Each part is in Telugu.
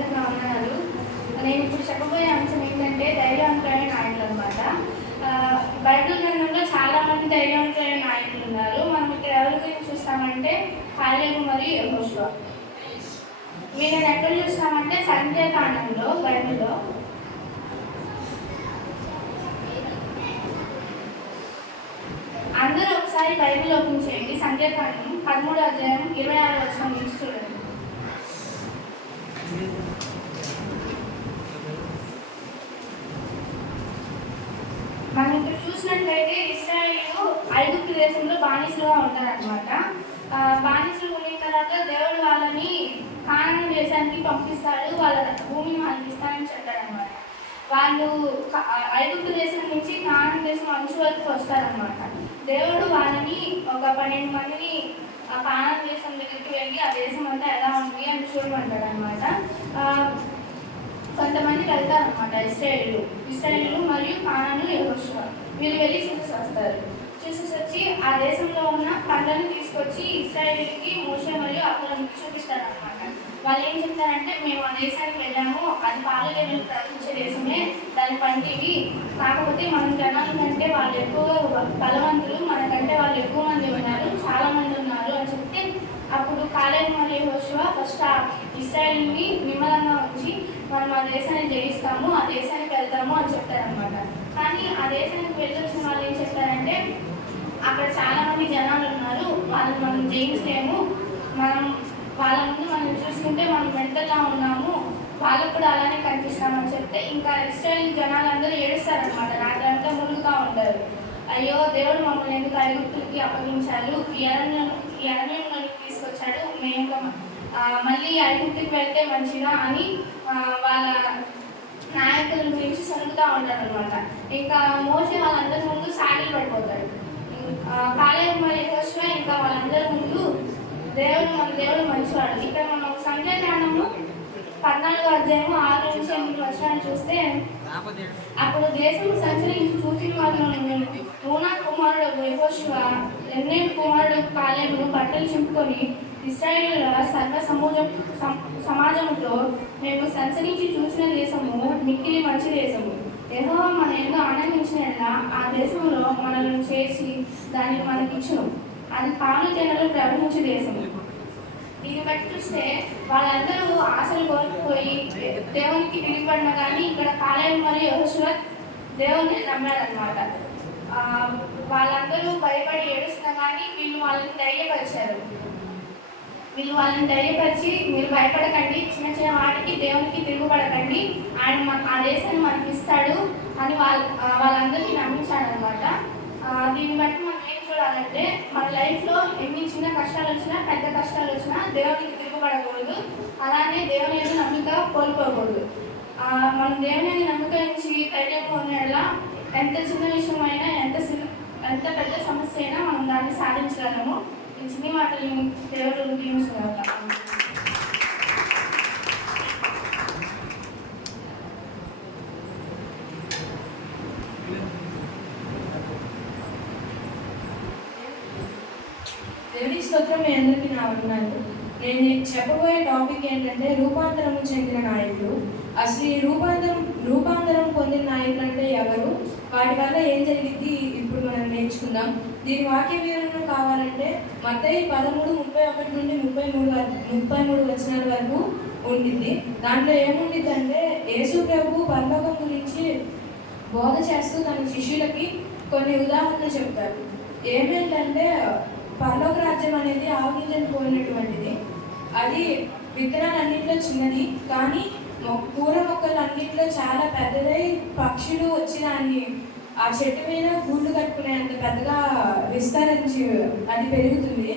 అందరికీ వందనాలు. నేను ఇప్పుడు చెప్పబోయే అంశం ఏంటంటే ధైర్యవంతులైన నాయకులు అనమాట. బైబిల్ గ్రంథంలో చాలామంది ధైర్యవంతులైన నాయకులు ఉన్నారు. మనం ఇక్కడ ఎవరి గురించి చూస్తామంటే కాలేబు మరియు యెహోషువ. మీరు ఎక్కడ చూస్తామంటే సంఖ్యాకాండంలో బైబిల్లో అందరూ ఒకసారి బైబిల్ ఓపెన్ చేయండి. సంఖ్యాకాండం 13వ అధ్యాయం 26వ వచనం నుంచి చూడండి. మనం ఇక్కడ చూసినట్లయితే ఇశ్రాయేలు ఐగుప్తు దేశంలో బానిసలుగా ఉంటారనమాట. బానిసలు ఉన్న తర్వాత దేవుడు వాళ్ళని కానాను దేశానికి పంపిస్తాడు. వాళ్ళ భూమిని వాళ్ళకి ఇస్తానని చెప్తారనమాట. వాళ్ళు ఐగుప్తు దేశం నుంచి కానాను దేశం అంచు వరకు వస్తారనమాట. దేవుడు వాళ్ళని ఒక 12 మందిని కానాను దేశం దగ్గరికి వెళ్ళి ఆ దేశం అంతా ఎలా ఉంది అని చూడమంటాడు అనమాట. కొంతమంది వెళ్తారనమాట. ఇశ్రాయేలు మరియు కానాను యెహోషువ వీళ్ళు వెళ్ళి చూసి వస్తారు. చూసి వచ్చి ఆ దేశంలో ఉన్న పండ్లను తీసుకొచ్చి ఇశ్రాయేలుకి మోషే మరియు అహరోనుకి చూపిస్తారనమాట. వాళ్ళు ఏం చెప్తారంటే, మేము ఆ దేశానికి వెళ్ళాము, అది పాలగేలు ప్రవహించే దేశమే, దాని పంటివి, కాకపోతే మన జనాల కంటే వాళ్ళు ఎక్కువ బలవంతులు, మనకంటే వాళ్ళు ఎక్కువ మంది ఉన్నారు, చాలా మంది ఉన్నారు అని చెప్తే, అప్పుడు కాలేబు మరియు యెహోషువ ఫస్ట్ ఆ ఇశ్రాయేలుని నిమ్మలంగా ఉంచి మనం ఆ దేశాన్ని జయిస్తాము, ఆ దేశానికి వెళ్తాము అని చెప్తారనమాట. కానీ ఆ దేశానికి వెళ్ళొచ్చిన వాళ్ళు ఏం చెప్తారంటే, అక్కడ చాలా మంది జనాలు ఉన్నారు, వాళ్ళని మనం జయించలేము, వాళ్ళ ముందు మనం చూసుకుంటే మనం మెంటల్గా ఉన్నాము, వాళ్ళకు కూడా అలానే కనిపిస్తామని చెప్తే ఇంకా ఇశ్రాయేలు జనాలందరూ ఏడుస్తారనమాట. రాత్రంతా మునుగుతూ ఉంటారు. అయ్యో దేవుడు మమ్మల్ని ఎందుకు ఐగుప్తులకి అప్పగించారు, ఈ అరణ్యంలోకి తీసుకొచ్చాడు, మేము మళ్ళీ ఐగుప్తుకి వెళ్తే మంచిదా అని వాళ్ళ నాయకుల గురించి సనుగుతూ ఉంటారు అనమాట. ఇంకా మోషే వాళ్ళందరి ముందు సాగిలు పడిపోతాడు. కాలేబు మరియు యెహోషువ ఇంకా వాళ్ళందరి ముందు దేవుడు మంచివాడు. ఇక్కడ మనం సంఖ్యాకాండంలో 14వ అధ్యాయం 6 నుంచి 8 వచనాలు చూస్తే, అప్పుడు దేశం సంచరించి చూసిన వాళ్ళు నూనా కుమారుడు యెహోషువ రెన్నేడు కుమారుడు కాలేబును బట్టలు చింపుకొని ఇశ్రాయేలుల సర్వ సమాజంతో, మేము సంచరించి చూసిన దేశము మిక్కిలి మంచి దేశము, యెహోవా మన ఎందు ఆనందించిన ఆ దేశంలో మనల్ని చేసి దాన్ని మనకిచ్చును, అది పాలు తేనెలు ప్రవహించే దేశము. దీన్ని బట్టి చూస్తే వాళ్ళందరూ ఆశలు కోల్పోయి దేవునికి విడిపడిన కానీ ఇక్కడ కాలేబు మరియు యెహోషువ దేవుని నమ్మారనమాట. వాళ్ళందరూ భయపడి ఏడుస్తున్నా కానీ వీళ్ళు వాళ్ళని ధైర్యపరిచి మీరు భయపడకండి, చిన్న చిన్న వాటికి దేవునికి తిరుగుపడకండి, ఆయన ఆ దేశాన్ని మనకి ఇస్తాడు అని వాళ్ళందరికీ నమ్మించాడనమాట. దీన్ని బట్టి మనం ఏం చూడాలంటే, మన లైఫ్లో ఎన్ని చిన్న కష్టాలు వచ్చినా పెద్ద కష్టాలు వచ్చినా దేవునికి తిరుగుపడకూడదు, అలానే దేవుని మీద నమ్మిక కోల్పోకూడదు. మనం దేవుని నమ్మిక నుంచి ధైర్యంగా ఉండేలా ఎంత చిన్న విషయమైనా ఎంత పెద్ద సమస్య అయినా మనం దాన్ని సాధించగలము. ఈ చిన్న మాటలు దేవుడు దీవించగలుగుతాము. దేవుని స్తోత్రం మీ అందరికీ నా వందనాలు. నేను చెప్పబోయే టాపిక్ ఏంటంటే రూపాంతరం చెందిన నాయకులు. అసలు ఈ రూపాంతరం పొందిన నాయకులు అంటే ఎవరు, వాటి వల్ల ఏం జరిగింది ఇప్పుడు మనం నేర్చుకుందాం. దీని వాక్య వివరణ కావాలంటే మత్తయి 13:31 నుండి 33 వచనాల వరకు ఉంటుంది. దాంట్లో ఏముంటుందంటే, యేసు ప్రభు పరలోకం గురించి బోధ చేస్తూ తన శిష్యులకి కొన్ని ఉదాహరణలు చెప్తారు. ఏమేంటంటే, పరలోక రాజ్యం అనేది ఆవగింజను పోయినటువంటిది, అది విత్తనాలన్నింటిలో చిన్నది, కానీ కూర మొక్కలు అన్నింటిలో చాలా పెద్దదై పక్షులు వచ్చి దాన్ని ఆ చెట్టు మీద గూళ్ళు కట్టుకునేంత పెద్దగా విస్తరించి అది పెరుగుతుంది.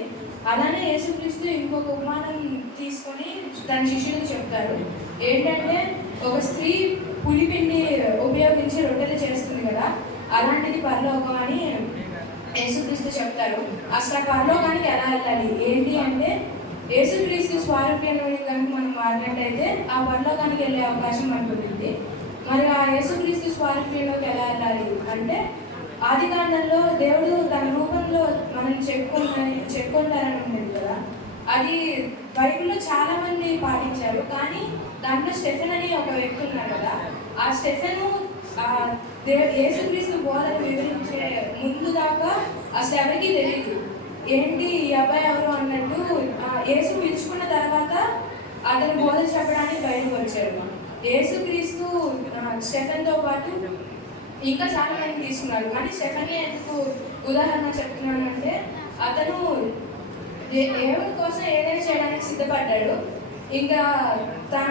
అలానే యేసుక్రీస్తు ఇంకొక ఉపమానం తీసుకొని తన శిష్యులకు చెప్తారు. ఏంటంటే, ఒక స్త్రీ పులిపిండి ఉపయోగించి రొట్టెలు చేస్తుంది కదా, అలాంటిది పరలోకం అని యేసుక్రీస్తు చెప్తారు. అసలు పరలోకానికి ఎలా వెళ్ళాలి ఏంటి అంటే, యేసుక్రీస్తు స్వారూప్యంలోని కనుక మనం మారినట్టయితే ఆ పరలోకానికి వెళ్ళే అవకాశం మనకు ఉంటుంది. మరి ఆ యేసుక్రీస్తు స్వారూప్యంలోకి ఎలా వెళ్ళాలి అంటే, ఆదికాండంలో దేవుడు తన రూపంలో మనల్ని చెప్పుకుంటారని ఉంటుంది కదా, అది బైబిల్లో చాలా మంది పాటించారు, కానీ దాంట్లో స్టెఫెన్ అని ఒక వ్యక్తి ఉన్నారు కదా, ఆ స్టెఫెను యేసుక్రీస్తు బోధన వివరించే ముందు దాకా అసలు ఎవరికీ తెలియదు. ఏంటి ఈ అబ్బాయి ఎవరు అన్నట్టు యేసు పిలుచుకున్న తర్వాత అతను బోధ చెప్పడానికి బయటకు వచ్చారు. యేసుక్రీస్తు స్టెఫెన్తో పాటు ఇంకా చాలా మంది తీసుకున్నారు. కానీ స్టెఫెన్ని ఎందుకు ఉదాహరణ చెప్తున్నాను అంటే, అతను దేవుడి కోసం ఏదైనా చేయడానికి సిద్ధపడ్డాడు. ఇంకా తన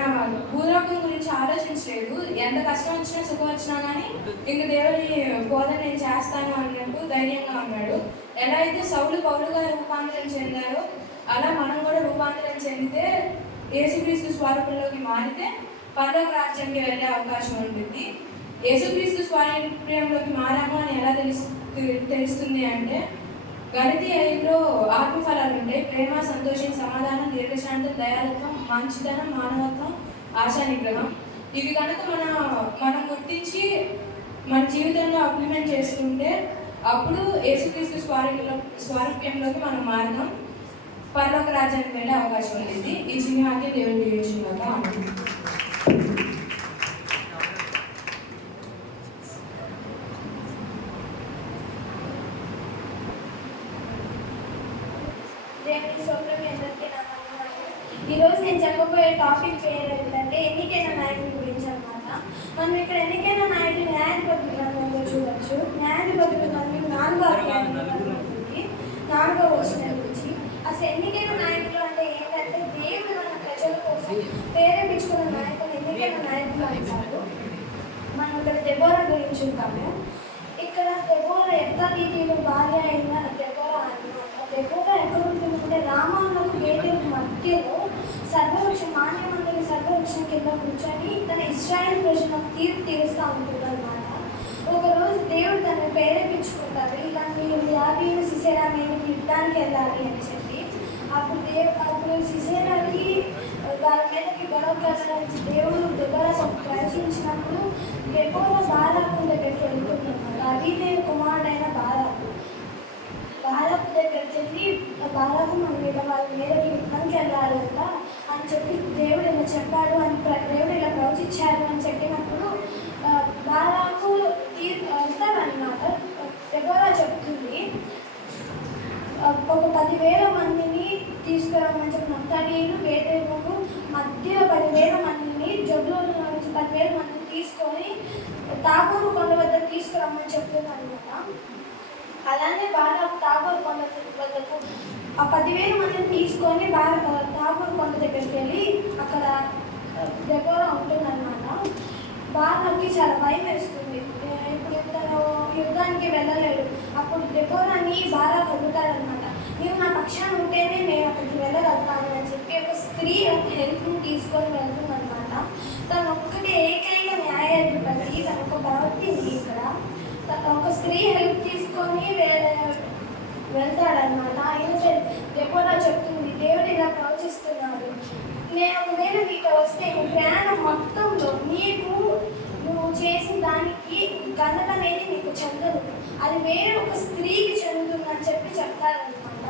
భూలోకం గురించి ఆలోచించలేదు. ఎంత కష్టం వచ్చినా సుఖం వచ్చినా కానీ ఇంక దేవుడి బోధన నేను చేస్తాను అన్నట్టు ధైర్యంగా ఉన్నాడు. ఎలా అయితే సౌలు పౌలుగా రూపాంతరం చెందారో అలా మనం కూడా రూపాంతరం చెందితే యేసుక్రీస్తు స్వరూపంలోకి మారితే పరలోక రాజ్యానికి వెళ్ళే అవకాశం ఉంటుంది. యేసుక్రీస్తు స్వరూపంలోకి మారాము అని ఎలా తెలుస్తుంది అంటే, గలతీ 5లో ఆత్మఫలాలు ఉంటాయి. ప్రేమ, సంతోషం, సమాధానం, దీర్ఘశాంతం, దయాళుత్వం, మంచితనం, మానవత్వం, ఆశా నిగ్రహం. ఇవి కనుక మనం గుర్తించి మన జీవితంలో ఇంప్లిమెంట్ చేసుకుంటే అప్పుడు యేసుక్రీస్తు స్వారూప్యంలోకి మనం మారడం, పరలోక రాజ్యానికి వెళ్ళే అవకాశం ఉంది. ఈ చిన్న వాక్యం దేవుని దీవించుగాక. ఈరోజు నేను చెప్పబోయే టాపిక్ పేరు ఏంటంటే ఎన్నికైన నాయకుడి గురించి అన్నమాట. మనం ఇక్కడ ఎన్నికైన నాయకుడు న్యాయాధిపతి గ్రంథంలో చూడవచ్చు. న్యాయాధిపతి గ్రంథం 4వ అధ్యాయానికి 4వ వచనం నుంచి అసలు ఎన్నికైన నాయకులు అంటే ఏంటంటే దేవుడు మన ప్రజల కోసం ప్రేరేపించుకున్న నాయకులు ఎన్నికైన నాయకులు అంటారు. మనం ఇక్కడ దెబోరా గురించి చూద్దాము. ఇక్కడ దెబోరా ఎఫ్తాదీయుల భార్య అయిన దెబోరా అన్నమాట. దెబోరా ఎక్కడ ఉంటుందంటే రామాలకు బేతేలు మధ్యలో మాన్యమందుని సర్వవృక్షం కింద కూర్చొని తన ఇశ్రాయేలు ప్రజలకు తీర్పు తీరుస్తూ ఉంటుంది అన్నమాట. ఒకరోజు దేవుడు తనని ప్రేరేపించుకుంటారు, ఇలా మీరు యాబీను సిసెరా మీద యుద్ధానికి వెళ్ళాలి అని చెప్పి. అప్పుడు సిసెరాకి వాళ్ళ మీదకి గొడవ ప్రకటించి దేవుడు దెబోరాతో ప్రవచించినప్పుడు దెబోరా బారాకు దగ్గరికి వెళ్తుందన్నమాట. అబీదేవి కుమారుడైన బారాకు దగ్గరికి వెళ్ళి బారాకు మన మీద వాళ్ళ మీదకి యుద్ధానికి వెళ్ళాలంట అని చెప్పి దేవుడు ఇలా చెప్పాడు అని దేవుడు ఇలా ప్రవచించారు అని చెప్పినప్పుడు బారాకు వెళ్తారనమాట. దెబోరా చెప్తుంది, ఒక 10,000 మందిని తీసుకురమ్మని చెప్పి నఫ్తాలీయులు బేతేలు మధ్యలో 10,000 మందిని జబ్లూరు నుంచి 10,000 మందిని తీసుకొని తాబోరు కొండ వద్ద తీసుకురమ్మని చెప్తుంది అనమాట. అలానే బారాకు తాబోరు కొండ వద్దకు ఆ 10,000 మందిని తీసుకొని తాబోరు కొండ దగ్గరికి వెళ్ళి అక్కడ దెబోరా ఉంటుందన్నమాట. బారాకి చాలా భయం వేస్తుంది. ఇప్పుడు తను యుద్ధానికి వెళ్ళలేడు. అప్పుడు దెబోరాని బారాకు అడుగుతాడనమాట, నీవు నా పక్షాన్ని ఉంటేనే నేను అక్కడికి వెళ్ళగలుగుతాను అని చెప్పి ఒక స్త్రీ హెల్ప్ని తీసుకొని వెళ్తుందనమాట. తను ఒక్కటే ఏకైక న్యాయాధిపతి, తన ఒక ప్రవృత్తి ఉంది ఇక్కడ. ఒక స్త్రీ హెల్ప్ తీసుకొని వెళ్తాడనమాట. అయినా సరే దెబోరా చెప్తుంది, దేవుడు ఇలా ప్రవచిస్తున్నాడు, నేను ఒకవేళ నీకు వస్తే నీ ప్రయాణం మొత్తంలో నువ్వు చేసిన దానికి ఘనత అనేది నీకు చెందదు, అది వేరే ఒక స్త్రీకి చెందుతుందని చెప్పి చెప్తారనమాట.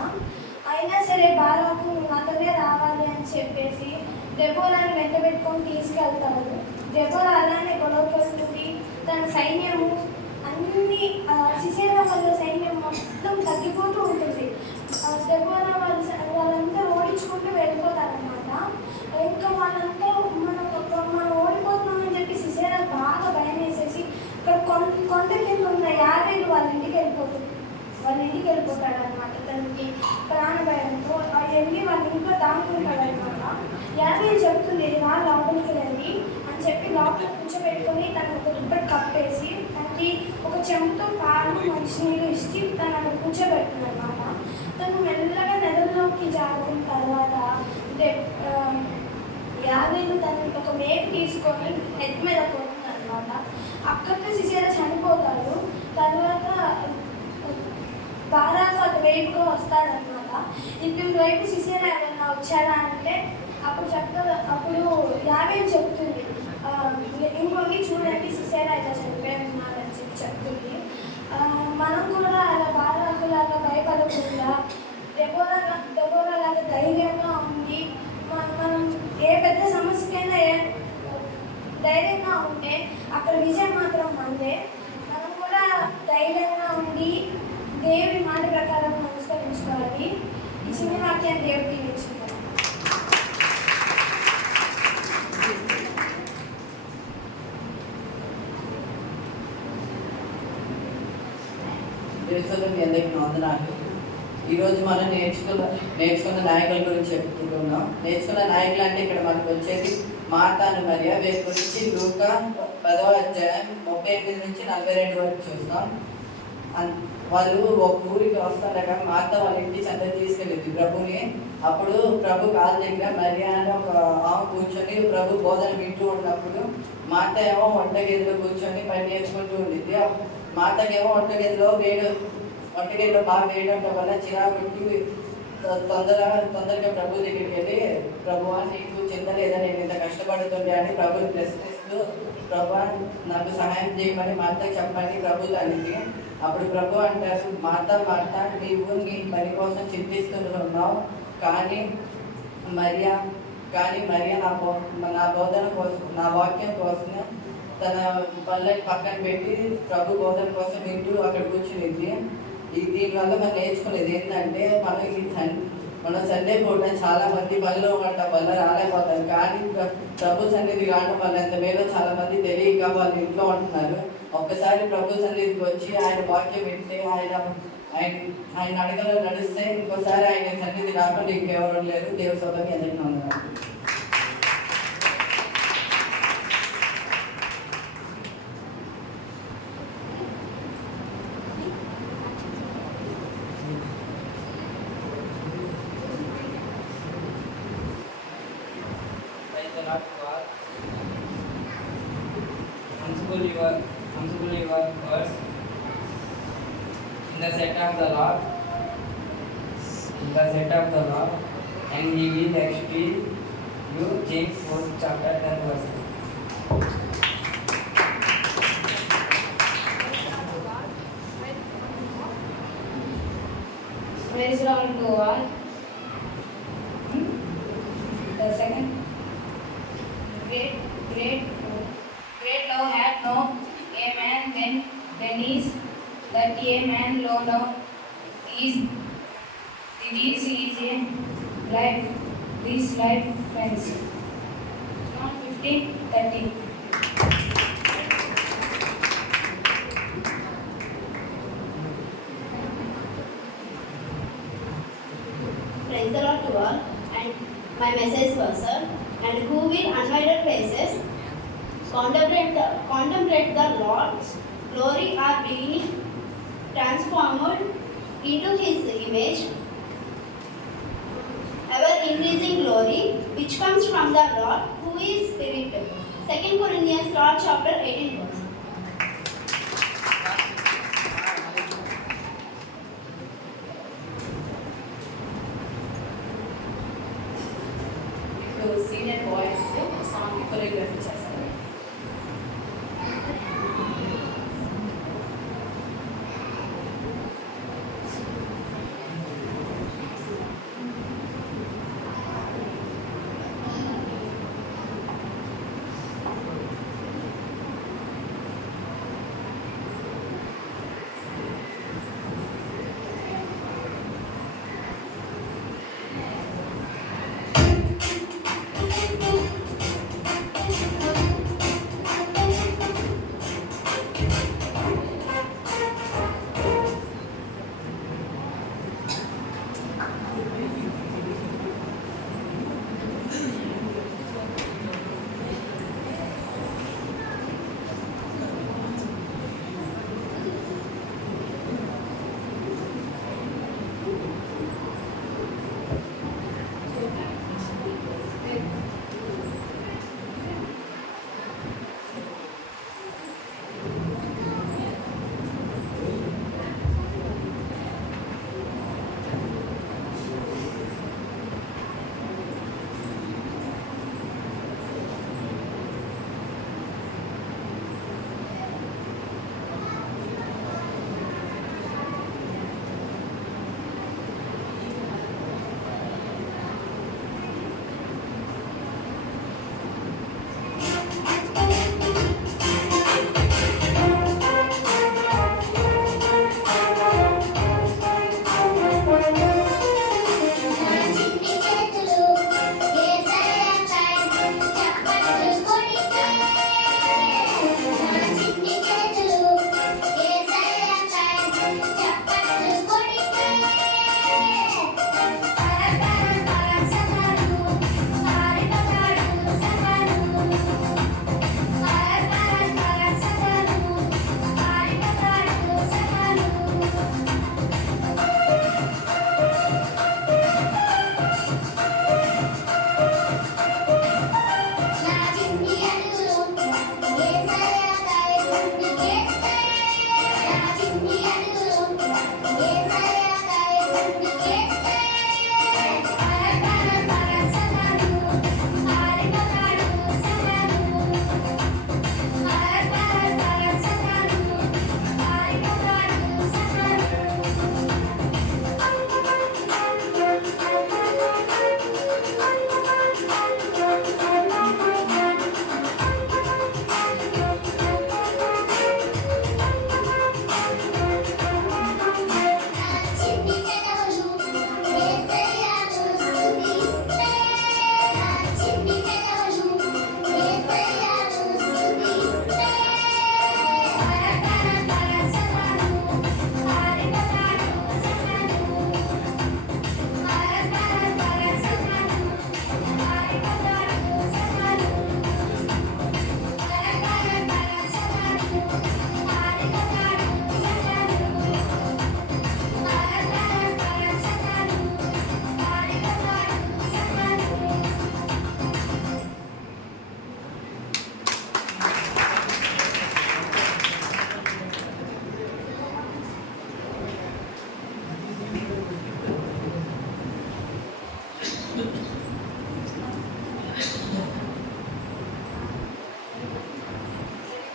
అయినా సరే బారాకు నాతోనే రావాలి అని చెప్పేసి దెబోరాని వెంట పెట్టుకొని తీసుకెళ్తారు. దెబోరా అలానే గొడవపడుతుంది. తన సైన్యము అన్ని సిసెరా వల్ల సైన్యం మొత్తం తగ్గిపోతూ ఉంటుంది. దెబోరా వాళ్ళంతా ఓడించుకుంటూ వెళ్ళిపోతారనమాట. ఇంకా వాళ్ళంతా మనం ఓడిపోతున్నామని చెప్పి సిసెరా బాగా భయం వేసేసి ఇక్కడ కొండ కింద ఉన్న 50 వాళ్ళ ఇంటికి వెళ్ళిపోతాడు అనమాట. తనకి ప్రాణభయంతో వెళ్ళి వాళ్ళ ఇంట్లో దాముకుంటాడు అనమాట. 50 చెప్తుంది, రా లోపలికి వెళ్ళి అని చెప్పి లోపల కూర్చోబెట్టుకొని తను ఒక దుప్పటి కప్పేసి తనకి ఒక చెంబుతో పాలు మంచినీళ్ళు ఇచ్చి తను అక్కడ కూర్చోబెడుతుంది అనమాట. తను మెల్లగా నెలల్లోకి జారుకున్న తర్వాత 50 తను ఒక మేక తీసుకొని హెడ్ మీద పోతుంది అనమాట. అక్కడితో సిసెరా చనిపోతాడు. తర్వాత బారాకు అటువైపుగా వస్తాడనమాట. ఇటువైపు సిసెరా ఏమన్నా వచ్చాడా అంటే అప్పుడు 50 చెప్తుంది, ఇంకొన్ని చూడండి సిసెరా ఇలా చనిపోయినారని చెప్పి చెప్తుంది. మనం కూడా అలా బారాకులాగా భయపడకుండా దెబోరా లాగా ధైర్యంగా ఉండి ఉంటే అక్కడ విజయం మాత్రం మనదే. మనం కూడా ధైర్యంగా ఉండి దేవుడి మాట ప్రకారం నమస్కరించుకోవాలి. ఈ చిన్న వాక్యాన్ని దేవుడికి నేర్చుకుంటాం. మీ అందరికీ వందనాలు. ఈరోజు మనం నేర్చుకున్న నాయకుల గురించి చెప్పుకుంటున్నాం. నేర్చుకున్న నాయకులు అంటే ఇక్కడ మనకు వచ్చేది మార్తాను మరియ. వీరి గురించి లూకా 10వ అధ్యాయం 38 నుంచి 42 వరకు చూస్తాం. వాళ్ళు ఒక ఊరికి వస్తుండగా మార్త వాళ్ళ ఇంటి చెంత తీసుకెళ్ళింది ప్రభుని. అప్పుడు ప్రభు కాళ్ళ దగ్గర మరియ అని ఒక ఆమె కూర్చొని ప్రభు బోధన వింటూ ఉన్నప్పుడు మార్త ఏమో వంటగదిలో కూర్చొని పని నేర్చుకుంటూ ఉండింది. మార్తకేమో వంటగదిలో బాగా వేయడం వల్ల చిరాకు తొందరగా ప్రభు దగ్గరికి వెళ్ళి ప్రభువా నీకు చింత లేదా నేను ఇంత కష్టపడుతుండే అని ప్రభుని ప్రశ్నిస్తూ ప్రభువా నాకు సహాయం చేయమని మార్తకు చెప్పండి ప్రభు అనింది. అప్పుడు ప్రభు అంటారు, మార్త నీవు నీ పని కోసం చింతిస్తున్నావు, కానీ మరియా నా బోధన కోసం నా వాక్యం కోసం తన పళ్ళని పక్కన పెట్టి ప్రభు బోధన కోసం వింటూ అక్కడ కూర్చునింది. దీనివల్ల మనం నేర్చుకునేది ఏంటంటే మన సండే పూట చాలా మంది పనిలో ఉండటం వల్ల రాలేకపోతారు. కానీ ప్రభు సన్నిధి కావడం వల్ల ఎంత మేలో చాలా మంది తెలియక వాళ్ళు ఇంట్లో ఉంటున్నారు. ఒక్కసారి ప్రభు సన్నిధికి వచ్చి ఆయన వాక్యం వింటే ఆయన అడగలో నడిస్తే ఇంకోసారి ఆయన సన్నిధి రాకుండా ఇంకెవరు లేరు. దేవుని సభకి ఎందుకు ఉన్నారు. Unschool your words in the set of the Lord, and He will exceed you. James 4 chapter 10 verse. Praise the Lord to all. The second great love hath no a man then is that a man love is this is a life, this life friends. John 15:30. Praise the Lord to all, and my message verse, and who will undivided places contemplate the Lord's glory are being transformed into His image, ever increasing glory, which comes from the Lord who is Spirit. 2 Corinthians chapter 18 verse. Senior boys song choreography చేస్తారు.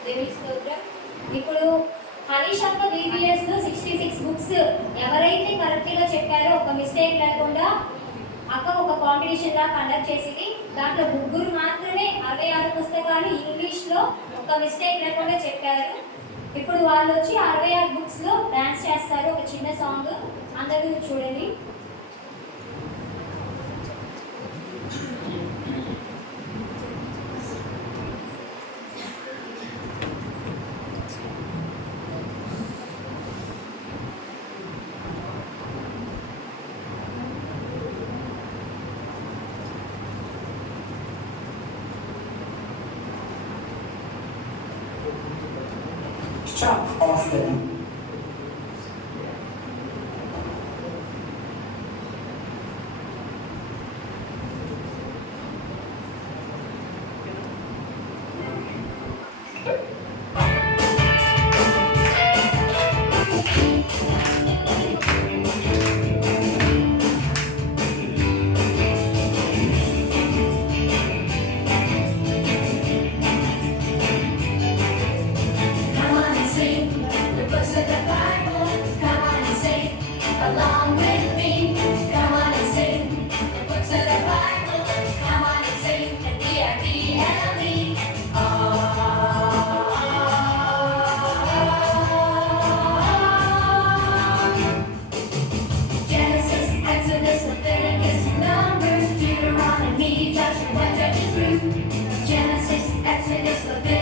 దేవుని స్తోత్రం. ఇప్పుడు హనీష్ అక్క బీబీఎస్లో 66 బుక్స్ ఎవరైతే కరెక్ట్గా చెప్పారో ఒక మిస్టేక్ లేకుండా అక్క ఒక కాంపిటీషన్ లా కండక్ట్ చేసింది. దాంట్లో ముగ్గురు మాత్రమే 66 పుస్తకాలు ఇంగ్లీష్లో ఒక మిస్టేక్ లేకుండా చెప్పారు. ఇప్పుడు వాళ్ళు వచ్చి 66 బుక్స్లో డాన్స్ చేస్తారు. ఒక చిన్న సాంగ్ అందరూ చూడండి. Chuck Austin. Come on and sing the books of the Bible. Come on and sing along with me. Come on and sing the books of the Bible. Come on and sing the D-R-D-L-E. Genesis, Exodus, Leviticus, Numbers, Deuteronomy, Joshua, Judges, Ruth. Genesis, Exodus, Leviticus.